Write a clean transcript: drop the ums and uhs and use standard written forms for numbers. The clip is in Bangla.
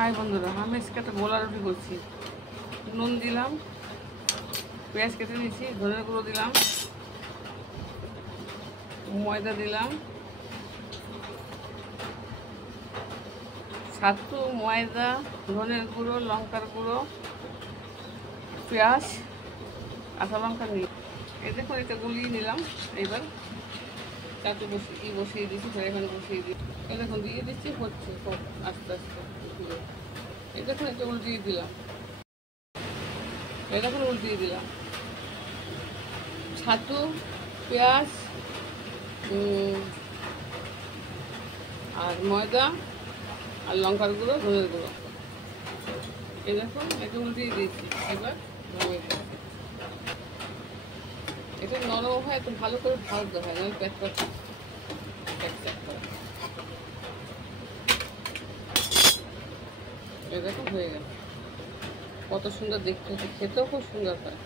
হাই বন্ধুরা, আমি আজকে একটা গোলা রুটি করছি। নুন দিলাম, পেঁয়াজ কেটে নিয়েছি, ধনের গুঁড়ো দিলাম, ময়দা দিলাম, ছাতু, ময়দা, ধনের গুঁড়ো, লঙ্কার গুঁড়ো, পেঁয়াজ, কাঁচা লঙ্কা নিয়ে এই দেখুন এটা গুলিয়ে নিলাম। এবার চাটু বসিয়ে দিচ্ছি, ফের এখানে বসিয়ে দিই। এই দেখুন দিয়ে দিচ্ছি, হচ্ছে খুব আস্তে আস্তে। এই দেখুন এটা উল্টিয়ে দিলাম, এই দেখুন উল্টিয়ে দিলাম। ছাতু, পেঁয়াজ আর ময়দা আর লঙ্কার গুঁড়ো, ধনের গুঁড়ো, এই দেখুন এটা উল্টিয়ে দিয়েছি। এবার এটা নরম হয়, একটু ভালো করে ভাজতে হয়, নয় প্যাট প্যাট করে। এই দেখুন হয়ে গেল, কত সুন্দর দেখতে হচ্ছে, খেতেও খুব সুন্দর হয়।